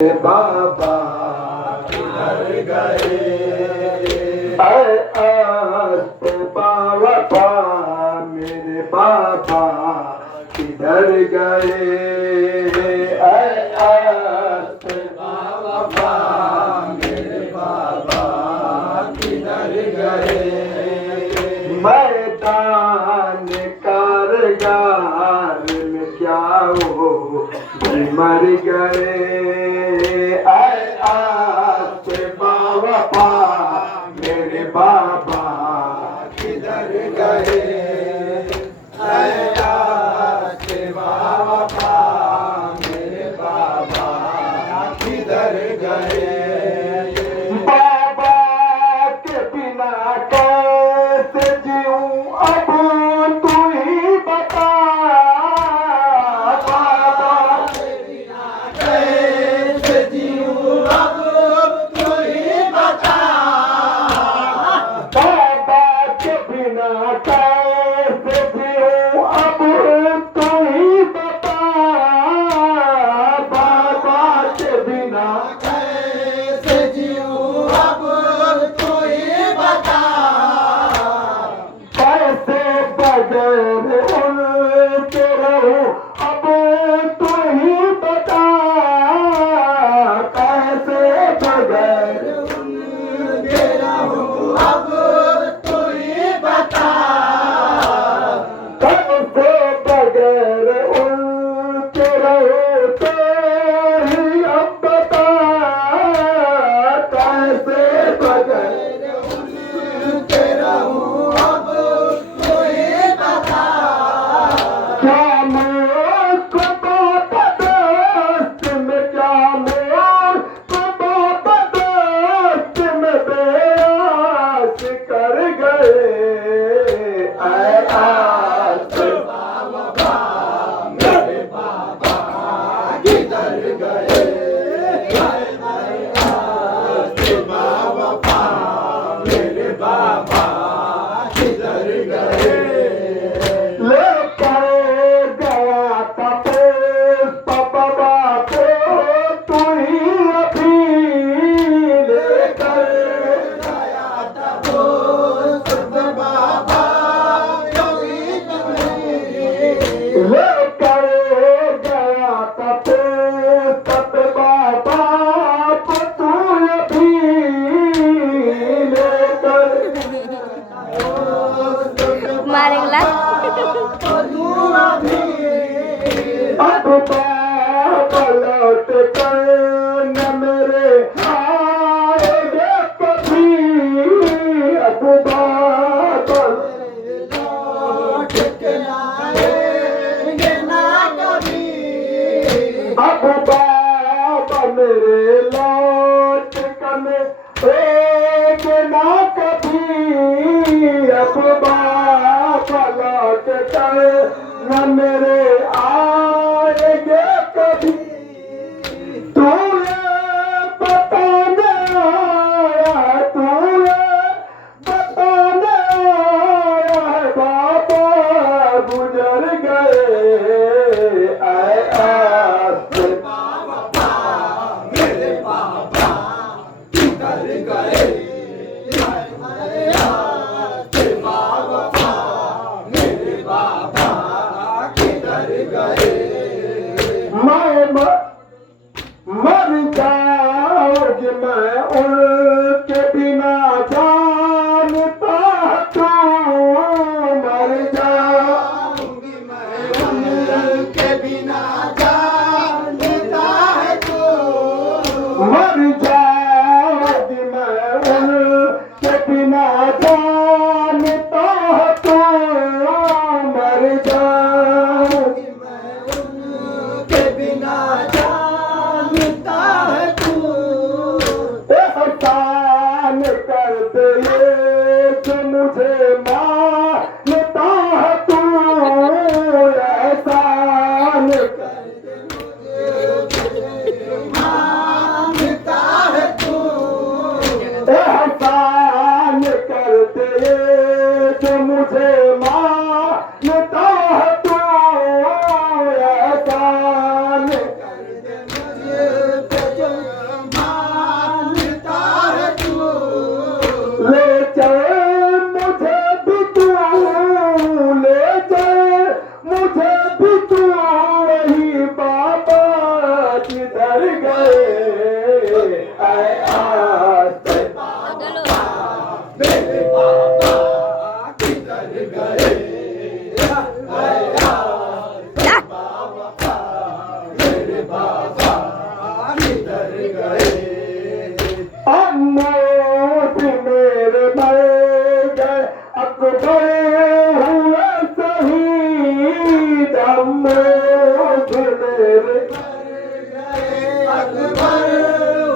बाबा किधर गए आस्त बाबा मेरे बाबा किधर गए आस्त बाबा मेरे बाबा किधर गए मैदान कारगार में क्या वो मर गए बाबा मेरे बाबा किधर गए बाबा मेरे बाबा किधर गए बाबा के बिना कैसे जीऊं अब तू ही बता बाबा के बिना कैसे जीऊं अब तू ही बता बाबा के बिना कैसे जीऊं अब तू ही बता बाबा के बिना कैसे जीऊं अब तू ही बता कैसे बगैर उनके रहूं अब तू ही बता कैसे बगैर उनके रहूं अब तू ही बता कैसे बगैर उनके रहूं तो ही अब बता कैसे बगैर उनके रहूं अब तू ही बता क्या मुझको बाबा दोस्त में क्या मुझको बाबा दोस्त में बेआस कर गए आस बाबा मेरे बाबा किधर गए आस बाबा मेरे बाबा किधर गए लेकर गया था पुष्प बाबा को तू ही अभी लेकर गया था पुष्प बाबा तू ही लेकर गया था पुष्प बाबा को तू अभी लेकर मारेंगला अब बाबा लौट कर न मेरे आएंगे कभी अब बाबा लौट के आएंगे ना कभी अब बाबा मेरे लौट कर आएंगे ना कभी अब बाबा लौट कर न मेरे आएंगे कभी तू ये बताने आया तू ये बताने आया है बाबा गुजर गए आस बाबा मेरे बाबा किधर गए बाबा मेरे बाबा किधर गए मैं मर जाऊंगी मैं उनके बिना जानता तू मर जाऊंगी मैं उनके बिना जानता है तू मर जाऊंगी मैं उनके बिना जानता है तू मर जाऊंगी मैं उनके बिना जानता है तू एहसान कर दे कि मुझे मानता है तू एहसान कर दे मुझे मानता है गए आए आस्ते चलो मेरे बाबा किधर गए आए आस्ते बाबा मेरे बाबा किधर गए अम्मो भी मेरे मर गए अकबर हुए शहीद अम्मो भी मेरे अकबर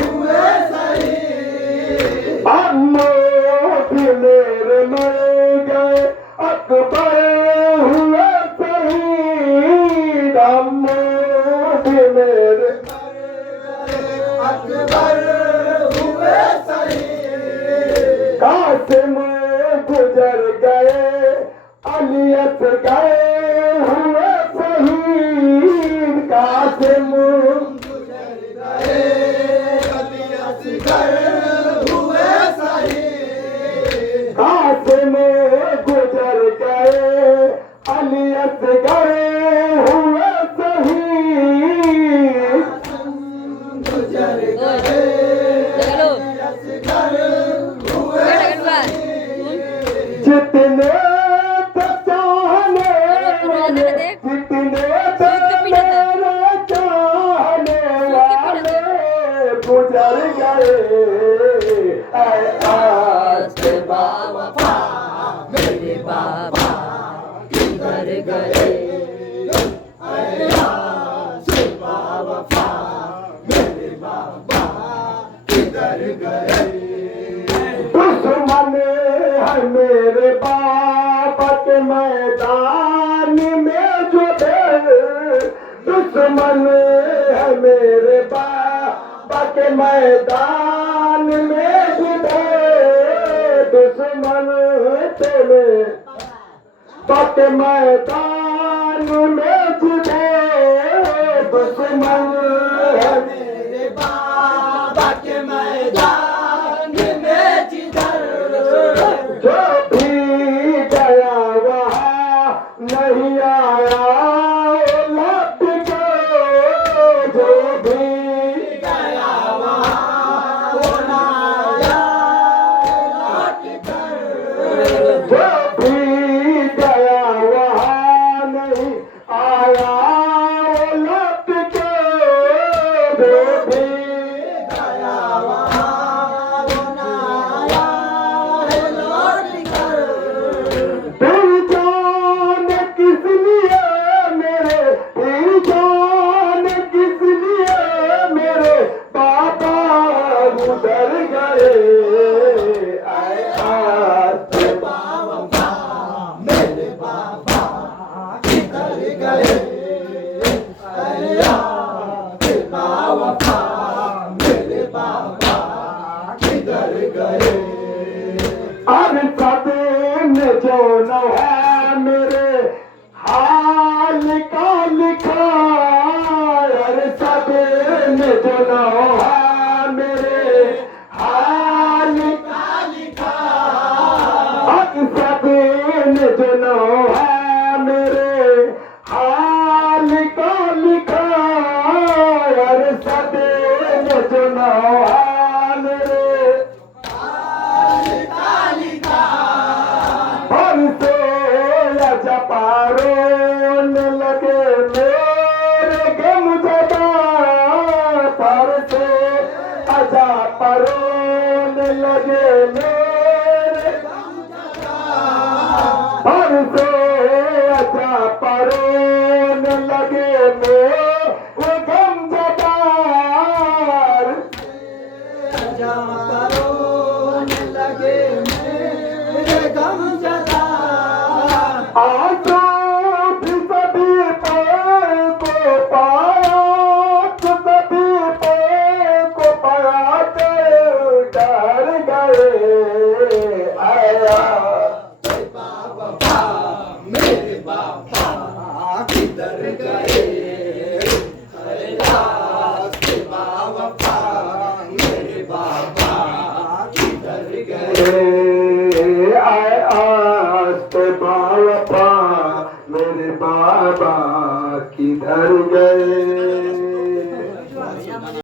हुए शहीद अम्मो भी मेरे मर गए अकबर हुए शहीद अम्मो भी मेरे अकबर हुए शहीद कासिम गुजर गए अलियत गए हुए शहीद कासिम गुजर गए अलियत गए हुए शहीद कासिम गुजर गए अलियत गए हुए शहीद गुजर गए चलो जितने चाहने वाले जितने मेरे चाहने वाले गुजर गए आए आस्ते बाबा मेरे बाबा किधर गए आए आस्ते बाबा मेरे बाबा किधर गए दुश्मन है मेरे बाबा के मैदान में जो दुश्मन है मेरे बाबा के मैदान में जो दुश्मन तेरे बाके मैदान में जुटे दुश्मन है मेरे बाबा के मैदान में जिधर जो भी गया वहाँ नहीं आया लौट के जो भी गया वहाँ वो ना आया लौट कर जो भी गया वहाँ नहीं आया लौट के जो भी गया वहाँ वो ना आया लौट कर तेरी जान किस लिए मेरे तेरी जान किस लिए मेरे बाबा गुजर गए आए आस्ते बाबा मेरे बाबा किधर गए आए आस्ते बाबा मेरे बाबा किधर गए अरे सदैन जो न है मेरे हाल का लिखा अरे सदैन जो न है मेरे हाल का लिखा अरे सदैन जो न है मेरे हाल का लिखा अरे सदैन जो न है मेरे पारोन लगे मेरे गम जदा पर से अजा परोन लगे मेरे गम जदा पर से अजा परोन लगे मेरे गम जदा अजा परोन लगे मेरे गम जदा आंसू भी सभी पे को पाया सभी पे को पाया डर गए आया बाबा मेरे बाबा किधर गए बाबा मेरे बाबा किधर गए आए आस्ते बाबा मेरे बाबा किधर गए।